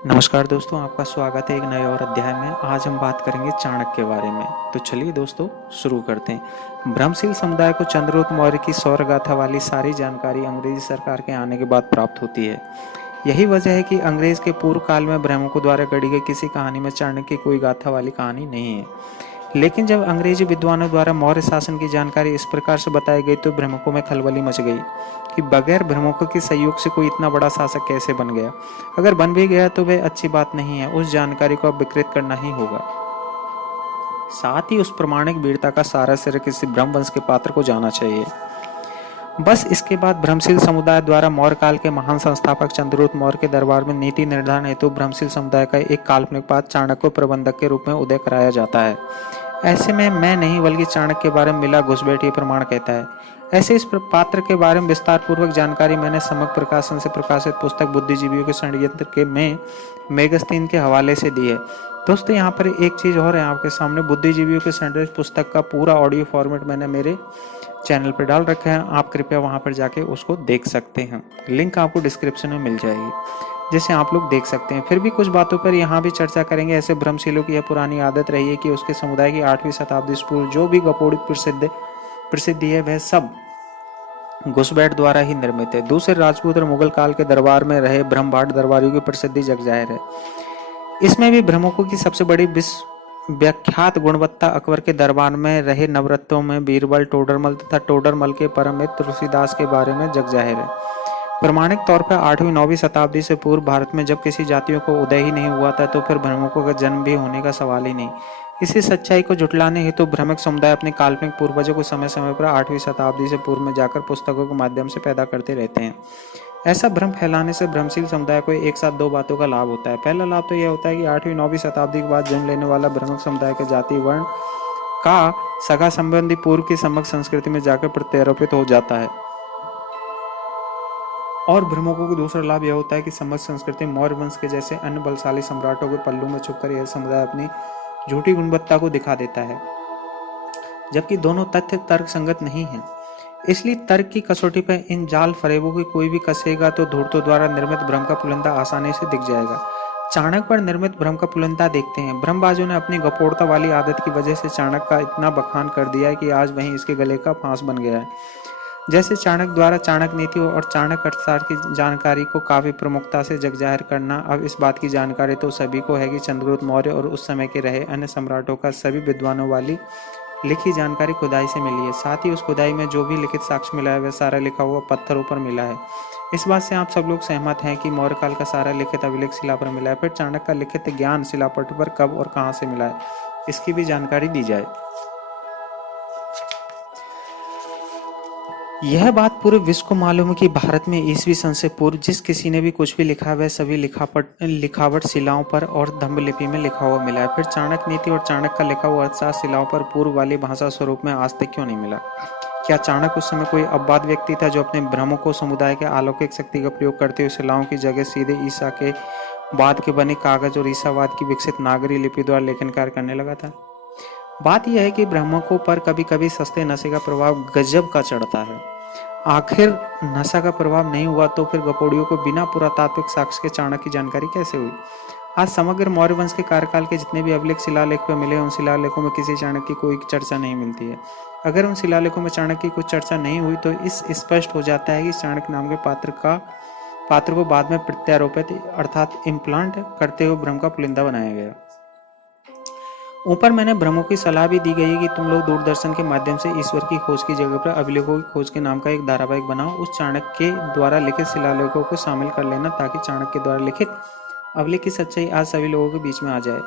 नमस्कार दोस्तों, आपका स्वागत है एक नए और अध्याय में। आज हम बात करेंगे चाणक्य के बारे में। तो चलिए दोस्तों, शुरू करते हैं। ब्रह्मशील समुदाय को चंद्रगुप्त मौर्य की सौर गाथा वाली सारी जानकारी अंग्रेजी सरकार के आने के बाद प्राप्त होती है। यही वजह है कि अंग्रेज के पूर्व काल में ब्राह्मणों द्वारा गढ़ी गई किसी कहानी में चाणक्य की कोई गाथा वाली कहानी नहीं है। लेकिन जब अंग्रेजी विद्वानों द्वारा मौर्य शासन की जानकारी इस प्रकार से बताई गई तो ब्राह्मणों में खलबली मच गई कि बगैर ब्राह्मणों के सहयोग से कोई इतना बड़ा शासक कैसे बन गया। अगर बन भी गया तो वह अच्छी बात नहीं है, उस जानकारी को अब विकृत करना ही होगा। साथ ही उस प्रमाणिक वीरता का सारा श्रेय किसी ब्रह्मवंश के पात्र को जाना चाहिए। बस इसके बाद ब्रह्मशील समुदाय द्वारा मौर्य काल के महान संस्थापक चंद्रगुप्त मौर्य के दरबार में नीति निर्धारण हेतु ब्रह्मशील समुदाय का एक काल्पनिक पात्र चाणक्य को प्रबंधक के रूप में उदय कराया जाता है। ऐसे में मैं नहीं बल्कि चाणक्य के बारे में मिला घुसपैठ ये प्रमाण कहता है। ऐसे इस पात्र के बारे में विस्तार पूर्वक जानकारी मैंने समग्र प्रकाशन से प्रकाशित पुस्तक बुद्धिजीवियों के षड्यंत्र के में मेगस्तीन के हवाले से दी है। दोस्तों, यहाँ पर एक चीज और है आपके सामने। बुद्धिजीवियों के षड्यंत्र पुस्तक का पूरा ऑडियो फॉर्मेट मैंने मेरे चैनल पर डाल रखा है, आप कृपया वहां पर जाके उसको देख सकते हैं। लिंक आपको डिस्क्रिप्शन में मिल जाएगी, जिसे आप लोग देख सकते हैं। फिर भी कुछ बातों पर यहाँ भी चर्चा करेंगे। ऐसे ब्रह्मशीलों की यह पुरानी आदत रही है कि उसके समुदाय की 8वीं शताब्दी से पूर्व जो भी गपोड़ी प्रसिद्धि है वह सब घुसपैठ द्वारा ही निर्मित है। दूसरे राजपूत और मुगल काल के दरबार में रहे ब्रह्मभाट दरबारियों की प्रसिद्धि जग जाहिर है। इसमें भी ब्रह्मों की सबसे बड़ी व्याख्यात गुणवत्ता अकबर के दरबार में रहे नवरत्नों में बीरबल, टोडरमल तथा टोडरमल के परम मित्र तुलसीदास के बारे में जग जाहिर है। प्रमाणिक तौर पर 8वीं-9वीं शताब्दी से पूर्व भारत में जब किसी जातियों को उदय ही नहीं हुआ था तो फिर ब्रह्मों का जन्म भी होने का सवाल ही नहीं। इसी सच्चाई को जुटलाने हेतु भ्रमिक समुदाय अपने काल्पनिक पूर्वजों को समय समय पर 8वीं शताब्दी से पूर्व में जाकर पुस्तकों के माध्यम से पैदा करते रहते हैं। ऐसा भ्रम फैलाने से ब्रह्मशील समुदाय को एक साथ दो बातों का लाभ होता है। पहला लाभ तो यह होता है कि 8वीं-9वीं शताब्दी के बाद जन्म लेने वाला भ्रमिक समुदाय के जाति वर्ण का सगा संबंधी पूर्व की समग्र संस्कृति में जाकर प्रत्यारोपित हो जाता है। और भ्रमों को दूसरा लाभ यह होता है कि समग्र संस्कृति मौर्य वंश के जैसे अन्य बलशाली सम्राटों के पल्लू में छुपकर यह समुदाय अपनी झूठी गुणवत्ता को दिखा देता है, जबकि दोनों तथ्य तर्क संगत नहीं है। इसलिए तर्क की कसौटी पर इन जाल फरेबों की कोई भी कसेगा तो धूर्तों द्वारा निर्मित भ्रम का पुलंदा आसानी से दिख जाएगा। चाणक्य पर निर्मित भ्रम का पुलंदा देखते हैं। भ्रमबाजों ने अपनी गपोड़ता वाली आदत की वजह से चाणक्य का इतना बखान कर दिया है कि आज वहीं इसके गले का फांस बन गया है। जैसे चाणक्य द्वारा चाणक्य नीति और चाणक्य अर्थशास्त्र की जानकारी को काफी प्रमुखता से जग जाहिर करना, अब इस बात की जानकारी तो सभी को है कि चंद्रगुप्त मौर्य और उस समय के रहे अन्य सम्राटों का सभी विद्वानों वाली लिखी जानकारी खुदाई से मिली है। साथ ही उस खुदाई में जो भी लिखित साक्ष्य मिला है वह सारा लिखा हुआ पत्थरों पर मिला है। इस बात से आप सब लोग सहमत हैं कि मौर्य काल का सारा लिखित अभिलेख शिला पर मिला है। फिर चाणक्य का लिखित ज्ञान शिलापट पर कब और कहां से मिला है, इसकी भी जानकारी दी जाए। यह बात पूरे विश्व को मालूम है कि भारत में ईसवी सन से पूर्व जिस किसी ने भी कुछ भी लिखा वह सभी लिखावट शिलाओं पर और धम्बलिपि में लिखा हुआ मिला है। फिर चाणक्य नीति और चाणक्य का लिखा हुआ अर्थशास्त्र शिलाओं पर पूर्व वाली भाषा स्वरूप में आज तक क्यों नहीं मिला? क्या चाणक्य उस समय कोई अववाद व्यक्ति था जो अपने भ्रमों को समुदाय के अलौकिक शक्ति का प्रयोग करते हुए शिलाओं की जगह सीधे ईसा के बाद के बने कागज और ईसावाद की विकसित नागरी लिपि द्वारा लेखन कार्य करने लगा था? बात यह है कि ब्राह्मणों पर कभी कभी सस्ते नशे का प्रभाव गजब का चढ़ता है। आखिर नशा का प्रभाव नहीं हुआ तो फिर गपोड़ियों को बिना पुरातात्विक साक्ष्य के चाणक्य की जानकारी कैसे हुई? आज समग्र मौर्य वंश के कार्यकाल के जितने भी अभिलेख शिलालेख पर मिले, उन शिलालेखों में किसी चाणक्य की कोई चर्चा नहीं मिलती है। अगर उन शिलालेखों में चाणक्य की कुछ चर्चा नहीं हुई तो इस स्पष्ट हो जाता है कि चाणक्य नाम के पात्र को बाद में प्रत्यारोपित अर्थात इम्प्लांट करते हुए भ्रम का पुलिंदा बनाया गया। ऊपर मैंने भ्रमों की सलाह भी दी गई है कि तुम लोग दूरदर्शन के माध्यम से ईश्वर की खोज की जगह पर अभिलेखों की खोज के नाम का एक धारावाहिक बनाओ। उस चाणक्य के द्वारा लिखित शिलालेखों को शामिल कर लेना ताकि चाणक्य के द्वारा लिखित अभिलेख की सच्चाई आज सभी लोगों के बीच में आ जाए,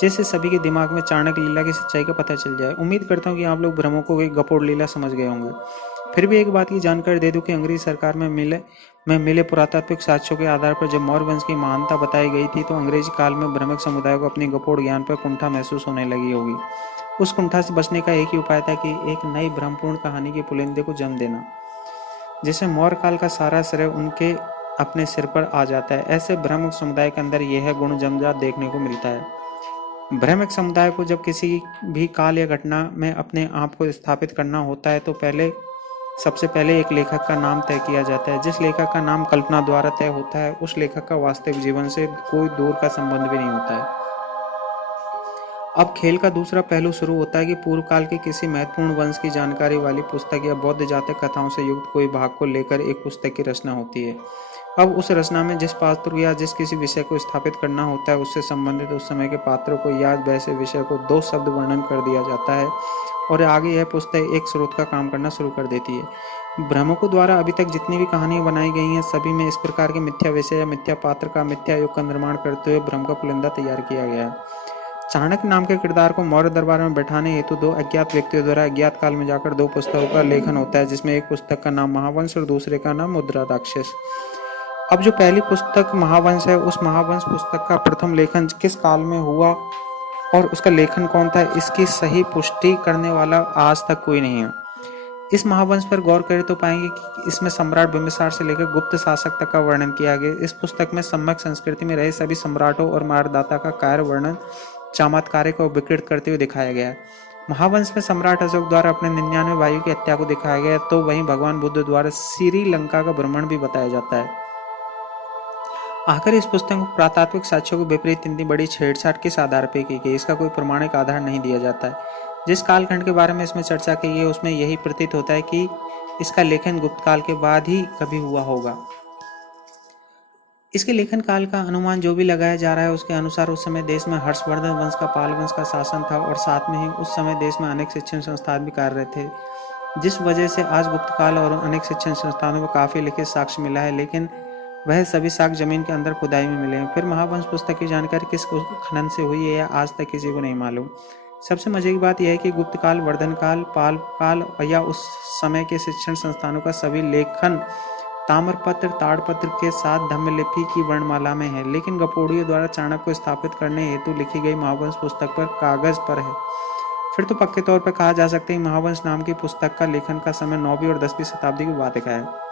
जिससे सभी के दिमाग में चाणक्य लीला की सच्चाई का पता चल जाए। उम्मीद करता हूँ कि आप लोग भ्रमों को एक गपोड़ लीला समझ गए होंगे। फिर भी एक बात की जानकारी दे दूं कि अंग्रेजी सरकार में मिले पुरातात्विक साक्ष्यों के आधार पर जब मौर्य वंश की महानता बताई गई थी तो अंग्रेजी काल में भ्रमिक समुदाय को अपनी गपोड़ ज्ञान पर कुंठा महसूस होने लगी होगी। उस कुंठा से बचने का एक ही उपाय था कि एक नई भ्रमपूर्ण कहानी के पुलिंदे को जन्म देना, जिसे मौर्य काल का सारा श्रेय उनके अपने सिर पर आ जाता है। ऐसे भ्रमिक समुदाय के अंदर यह गुण जमजात देखने को मिलता है। भ्रमिक समुदाय को जब किसी भी काल या घटना में अपने आप को स्थापित करना होता है तो पहले सबसे पहले एक लेखक का नाम तय किया जाता है। जिस लेखक का नाम कल्पना द्वारा तय होता है उस लेखक का वास्तविक जीवन से कोई दूर का संबंध भी नहीं होता है। अब खेल का दूसरा पहलू शुरू होता है कि पूर्व काल के किसी महत्वपूर्ण वंश की जानकारी वाली पुस्तक या बौद्ध जातक कथाओं से युक्त कोई भाग को लेकर एक पुस्तक की रचना होती है। अब उस रचना में जिस पात्र या जिस किसी विषय को स्थापित करना होता है उससे संबंधित उस समय के पात्रों को या वैसे विषय को 2 शब्द वर्णन कर दिया जाता है और आगे यह पुस्तक एक स्रोत का काम करना शुरू कर देती है। भ्रमकों द्वारा अभी तक जितनी भी कहानियां बनाई गई हैं सभी में इस प्रकार के मिथ्या विषय या मिथ्या पात्र का मिथ्या युग का निर्माण करते हुए भ्रम का पुलिंदा तैयार किया गया है। चाणक्य नाम के किरदार को मौर्य दरबार में बैठाने हेतु 2 अज्ञात व्यक्तियों द्वारा अज्ञात काल में जाकर 2 पुस्तकों का लेखन होता है, जिसमें एक पुस्तक का नाम महावंश और दूसरे का नाम मुद्रा राक्षस। अब जो पहली पुस्तक महावंश है उस महावंश पुस्तक का प्रथम लेखन किस काल में हुआ और उसका लेखन कौन था, इसकी सही पुष्टि करने वाला आज तक कोई नहीं है। इस महावंश पर गौर करें तो पाएंगे कि इसमें सम्राट बिंबिसार से लेकर गुप्त शासक तक का वर्णन किया गया। इस पुस्तक में सम्यक संस्कृति में रहे सभी सम्राटों और मारदाता का कार्य वर्णन चमत्कार्य को विकृत करते हुए दिखाया गया है। महावंश में सम्राट अशोक द्वारा अपने 99 भाइयों की हत्या को दिखाया गया है, तो वहीं भगवान बुद्ध द्वारा श्रीलंका का भ्रमण भी बताया जाता है। आखिर इस पुस्तक में पुरातात्विक साक्ष्यों को विपरीत इतनी बड़ी छेड़छाड़ किस आधार पर की गई, इसका कोई प्रमाणिक आधार नहीं दिया जाता है। जिस कालखंड के बारे में इसमें चर्चा की गई उसमें यही प्रतीत होता है कि इसका लेखन गुप्त काल के बाद ही कभी हुआ होगा। इसके लेखन काल का अनुमान जो भी लगाया जा रहा है उसके अनुसार उस समय देश में हर्षवर्धन वंश का पाल वंश का शासन था और साथ में ही उस समय देश में अनेक शिक्षण संस्थान भी कार्यरत थे, जिस वजह से आज गुप्त काल और अनेक शिक्षण संस्थानों में काफी लिखित साक्ष्य मिला है, लेकिन वह सभी साक्ष्य जमीन के अंदर खुदाई में मिले हैं। फिर महावंश पुस्तक की जानकारी किस खनन से हुई है आज तक किसी को नहीं मालूम। सबसे मजे की बात यह है कि गुप्त काल, वर्धन काल, पाल काल या उस समय के शिक्षण संस्थानों का सभी लेखन ताम्रपत्र ताड़पत्र के साथ धम्मलिपि की वर्णमाला में है, लेकिन गपोड़ियों द्वारा चाणक्य को स्थापित करने हेतु लिखी गई महावंश पुस्तक पर कागज पर है। फिर तो पक्के तौर पर कहा जा सकता है कि महावंश नाम की पुस्तक का लेखन का समय 9वीं और 10वीं शताब्दी की बात का है।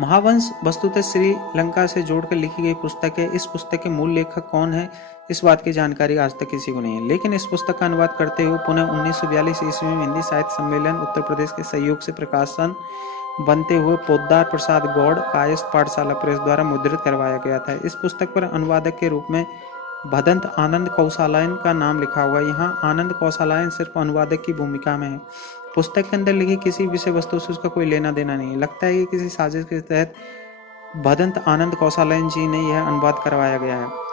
महावंश वस्तुतः श्रीलंका से जोड़कर लिखी गई पुस्तक है। इस पुस्तक के मूल लेखक कौन है इस बात की जानकारी आज तक किसी को नहीं है, लेकिन इस पुस्तक का अनुवाद करते हुए पुनः 1942 ईस्वी में हिंदी साहित्य सम्मेलन उत्तर प्रदेश के सहयोग से प्रकाशन बनते हुए पोद्दार प्रसाद गौड़ कायस्थ पाठशाला प्रेस द्वारा मुद्रित करवाया गया था। इस पुस्तक पर अनुवादक के रूप में भदंत आनंद कौशलायन का नाम लिखा हुआ है। यहाँ आनंद कौशलायन सिर्फ अनुवादक की भूमिका में है। पुस्तक के अंदर लिखी किसी विषय वस्तु से उसका कोई लेना देना नहीं है। लगता है कि किसी साजिश के तहत भदंत आनंद कौशलायन जी ने यह अनुवाद करवाया गया है।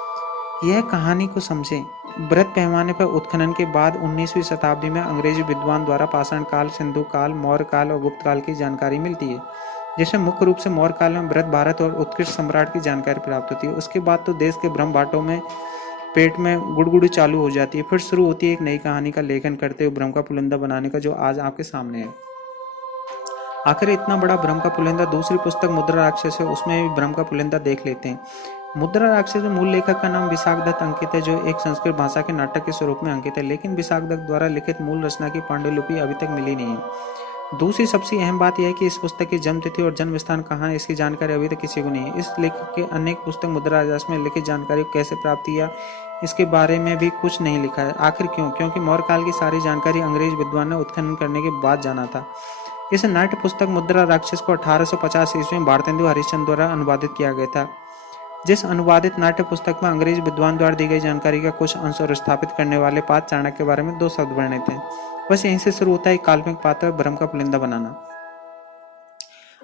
यह कहानी को समझें। बृहद पैमाने पर उत्खनन के बाद 19वीं शताब्दी में अंग्रेजी विद्वान द्वारा पाषाण काल, सिंधु काल, मौर्य काल और गुप्त काल की जानकारी मिलती है, जिसमें मुख्य रूप से मौर्य काल में बृहद भारत और उत्कृष्ट सम्राट की जानकारी प्राप्त होती है। उसके बाद तो देश के ब्रह्म भाटों में पेट में गुड़गुड़ी चालू हो जाती है। फिर शुरू होती है एक नई कहानी का लेखन करते हुए भ्रम का पुलिंदा बनाने का, जो आज आपके सामने है। आखिर इतना बड़ा भ्रम का पुलिंदा दूसरी पुस्तक मुद्रा राक्षस है, उसमें भी भ्रम का पुलिंदा देख लेते हैं। मुद्रा राक्षस में मूल लेखक का नाम विशाखदत्त अंकित है, जो एक संस्कृत भाषा के नाटक के स्वरूप में अंकित है, लेकिन विशाखदत्त द्वारा लिखित मूल रचना की पांडुलिपि अभी तक मिली नहीं है। दूसरी सबसे अहम बात यह है कि इस पुस्तक की जन्म तिथि और जन्म स्थान कहाँ है इसकी जानकारी अभी तक किसी को नहीं है। इस लेखक के अनेक पुस्तक मुद्रा राक्षस में लिखित जानकारी कैसे प्राप्त किया इसके बारे में भी कुछ नहीं लिखा है। आखिर क्यों? क्योंकि मौर्य काल की सारी जानकारी अंग्रेज विद्वान ने उत्खनन करने के बाद जाना था। इस नाट्य पुस्तक मुद्रा राक्षस को 1850 ईस्वी में भारतेंदु हरिश्चंद्र द्वारा अनुवादित किया गया था। जिस अनुवादित नाट्य पुस्तक में अंग्रेज विद्वान द्वारा दी गई जानकारी का कुछ अंश और स्थापित करने वाले पात्र चाणक्य के बारे में 2 शब्द वर्णित थे। बस यहीं से शुरू होता है काल्पनिक पात्र भ्रम का पुलिंदा बनाना।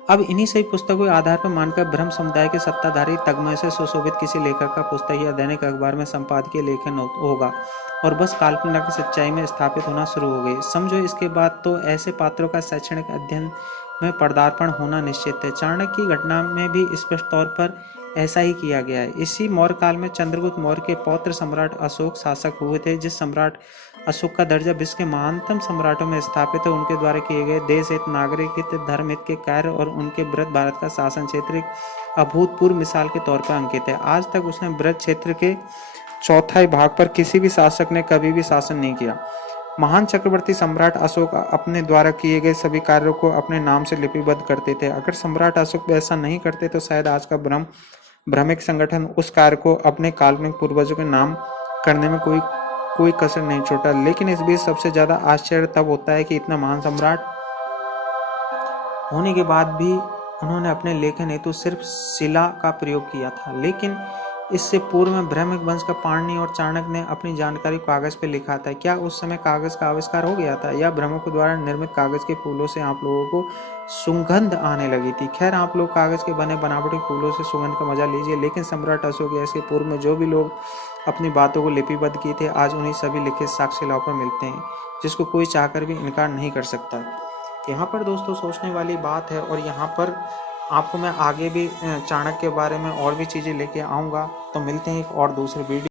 अब इन्हीं सही पुस्तकों के आधार पर मानकर ब्रह्म समुदाय के सत्ताधारी तगमय से सुशोभित किसी लेखक का पुस्तक या दैनिक अखबार में संपादकीय लेखन होगा और बस काल्पनिक की सच्चाई में स्थापित होना शुरू हो गई। समझो इसके बाद तो ऐसे पात्रों का शैक्षणिक अध्ययन में पदार्पण होना निश्चित है। चाणक्य की घटना में भी स्पष्ट तौर पर ऐसा ही किया गया है। इसी मौर्य काल में चंद्रगुप्त मौर्य के पौत्र सम्राट अशोक शासक हुए थे। जिस सम्राट अशोक का दर्जा विश्व के महानतम सम्राटों में स्थापित है, उनके द्वारा किए गए देश हित, नागरिक हित, धर्म हित के कार्य और उनके बृहद भारत का शासन क्षेत्र एक अभूतपूर्व मिसाल के तौर पर अंकित है। आज तक उसने बृहद क्षेत्र के चौथाई भाग पर किसी भी शासक ने कभी भी शासन नहीं किया। महान चक्रवर्ती सम्राट अशोक अपने द्वारा किए गए सभी कार्यों को अपने नाम से लिपिबद्ध करते थे। अगर सम्राट अशोक ऐसा नहीं करते तो शायद आज का भ्रमिक संगठन उस कार्य को अपने काल्पनिक पूर्वजों के नाम करने में कोई कसर नहीं छोड़ा। लेकिन इस बीच सबसे ज्यादा आश्चर्य तब होता है कि इतना महान सम्राट होने के बाद भी उन्होंने अपने लेखन हेतु सिर्फ शिला का प्रयोग किया था। लेकिन इससे पूर्व में ब्रह्मिक वंश का पाणिनि और चाणक्य ने अपनी जानकारी कागज पर लिखा था। क्या उस समय कागज का आविष्कार हो गया था या ब्रह्मकों द्वारा निर्मित कागज के फूलों से आप लोगों को सुगंध आने लगी थी? खैर, आप लोग कागज के बने बनावटी फूलों से सुगंध का मजा लीजिए, लेकिन सम्राट अशोक या इसके पूर्व में जो भी लोग अपनी बातों को लिपिबद्ध किए थे, आज उन्हीं सभी लिखित साक्ष्य लाकर मिलते हैं, जिसको कोई चाहकर भी इनकार नहीं कर सकता। यहाँ पर दोस्तों सोचने वाली बात है, और यहाँ पर आपको मैं आगे भी चाणक्य के बारे में और भी चीज़ें लेके आऊँगा। तो मिलते हैं एक और दूसरे वीडियो।